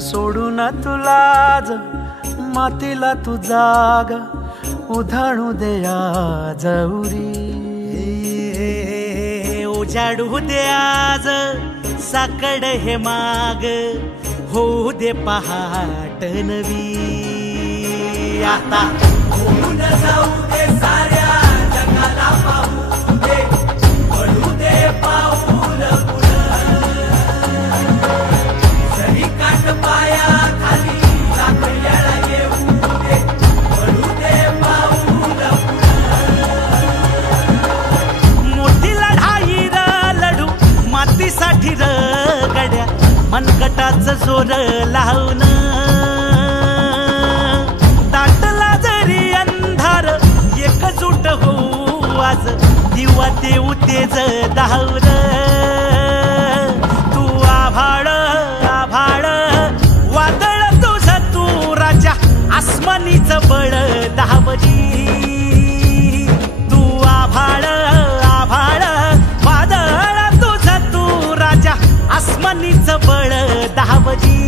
सोडून तुलाज मातीला तू जाग उधाणू दे आज उरी उजाडू दे आज साकड हे माग होऊ दे पहाट नवी आता होऊन जाऊ दे साऱ्या जगाला पाहू दे पडू दे पाऊल जरी काट पाया खाली साखळ्याला येऊ दे पडू दे पाऊल मोठी लढाई लढू मातीसाठी गड्या मनगटाचं जोर लावून दाटला जरी अंधार एकजूट होऊ आज दिवा देऊ तेज धावून तू आभाळ आभाळ वादळ तुझं तू राजा आसमानीचं बळ दावली तू आभाळ आभाळ वादळ तुझं तू राजा आसमानीचं बळ दावली